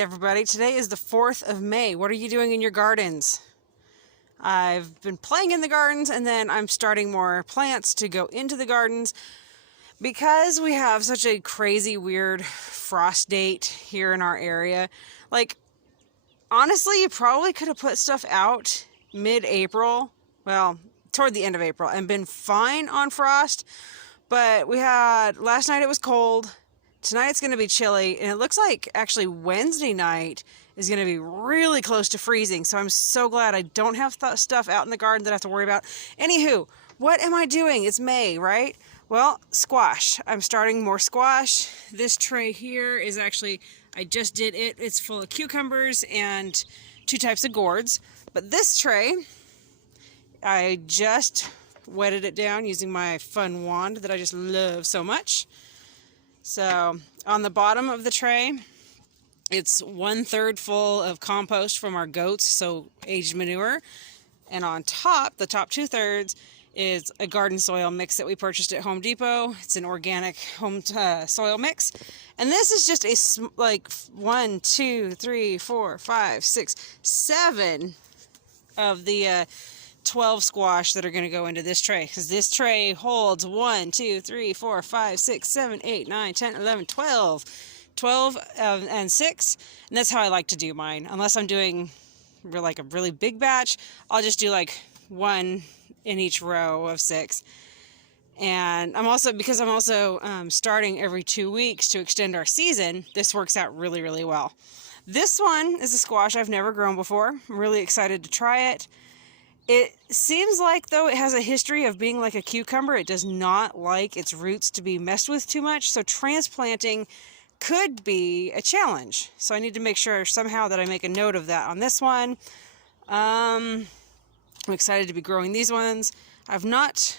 everybody. Today is the 4th of May. What are you doing in your gardens? I've been playing in the gardens, and then I'm starting more plants to go into the gardens because we have such a crazy, weird frost date here in our area. Like, honestly, you probably could have put stuff out mid-April, well, toward the end of April, and been fine on frost. But last night it was cold. Tonight it's going to be chilly, and it looks like actually Wednesday night is going to be really close to freezing. So I'm so glad I don't have stuff out in the garden that I have to worry about. Anywho, what am I doing? It's May, right? Well, squash. I'm starting more squash. This tray here is actually, I just did it. It's full of cucumbers and 2 types of gourds. But this tray, I just wetted it down using my fun wand that I just love so much. So on the bottom of the tray, it's 1/3 full of compost from our goats, so aged manure. And on top, the top 2/3 is a garden soil mix that we purchased at Home Depot. It's an organic home soil mix. And this is just like 1, 2, 3, 4, 5, 6, 7 of the 12 squash that are going to go into this tray, because this tray holds 1, 2, 3, 4, 5, 6, 7, 8, 9, 10, 11, 12 and 6. And that's how I like to do mine. Unless I'm doing like a really big batch, I'll just do like 1 in each row of 6. And I'm also starting every 2 weeks to extend our season. This works out really, really well. This one is a squash I've never grown before. I'm really excited to try it. It seems like, though, it has a history of being like a cucumber. It does not like its roots to be messed with too much, so transplanting could be a challenge. So I need to make sure somehow that I make a note of that on this one. I'm excited to be growing these ones. I don't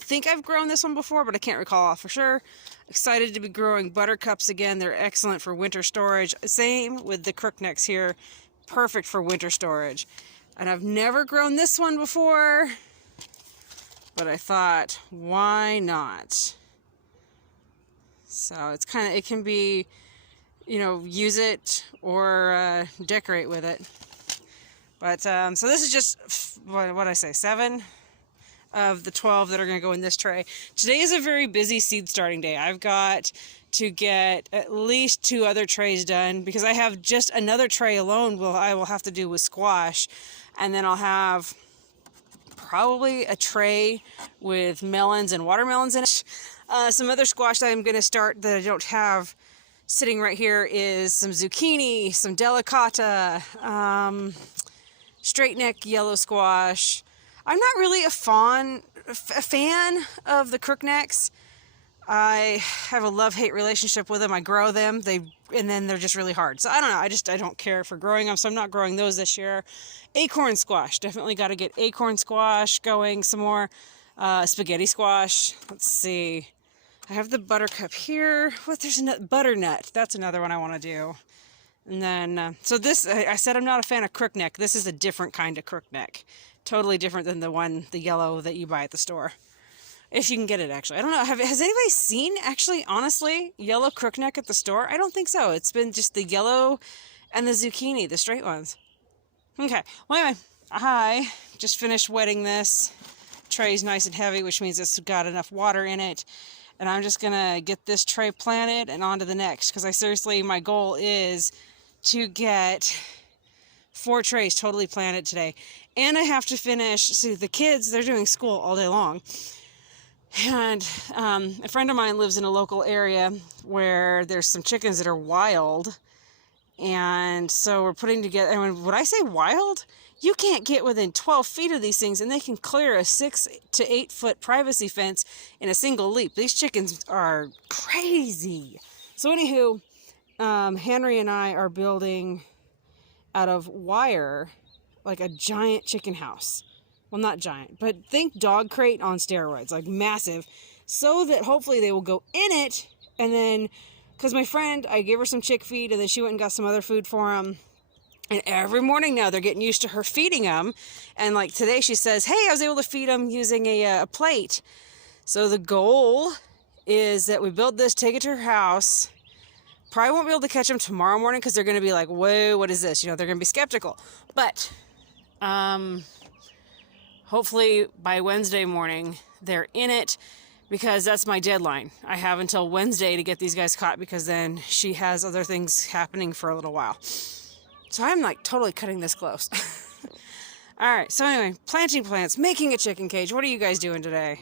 think I've grown this one before, but I can't recall for sure. Excited to be growing buttercups again. They're excellent for winter storage. Same with the crooknecks here. Perfect for winter storage. And I've never grown this one before, but I thought, why not? So it can be, use it or decorate with it. But so this is just, what did I say, 7 of the 12 that are going to go in this tray. Today is a very busy seed starting day. I've got to get at least 2 other trays done, because I have just another tray alone I will have to do with squash. And then I'll have probably a tray with melons and watermelons in it. Some other squash that I'm going to start that I don't have sitting right here is some zucchini, some delicata, straight neck yellow squash. I'm not really a fan of the crooknecks. I have a love-hate relationship with them. I grow them, and then they're just really hard. So I don't know. I don't care for growing them, so I'm not growing those this year. Acorn squash. Definitely got to get acorn squash going some more. Spaghetti squash. Let's see. I have the buttercup here. There's a butternut. That's another one I want to do. And then, so this, I said I'm not a fan of crookneck. This is a different kind of crookneck. Totally different than the yellow that you buy at the store. If you can get it, actually. I don't know. Has anybody seen, actually, honestly, yellow crookneck at the store? I don't think so. It's been just the yellow and the zucchini, the straight ones. Okay. Well, anyway, I just finished wetting this. Tray's nice and heavy, which means it's got enough water in it. And I'm just going to get this tray planted and on to the next. Because my goal is to get 4 trays totally planted today. And I have to finish, see, the kids, they're doing school all day long. And a friend of mine lives in a local area where there's some chickens that are wild. And so we're putting together, and when I say wild, you can't get within 12 feet of these things, and they can clear a 6 to 8 foot privacy fence in a single leap. These chickens are crazy. So anywho, Henry and I are building out of wire, like a giant chicken house. Well, not giant, but think dog crate on steroids, like massive, so that hopefully they will go in it. And then, because my friend, I gave her some chick feed, and then she went and got some other food for them. And every morning now they're getting used to her feeding them. And like today she says, hey, I was able to feed them using a plate. So the goal is that we build this, take it to her house, Probably won't be able to catch them tomorrow morning because they're going to be like, whoa, what is this? You know, they're going to be skeptical. But hopefully by Wednesday morning, they're in it because that's my deadline. I have until Wednesday to get these guys caught because then she has other things happening for a little while. So I'm like totally cutting this close. All right, so anyway, planting plants, making a chicken cage. What are you guys doing today?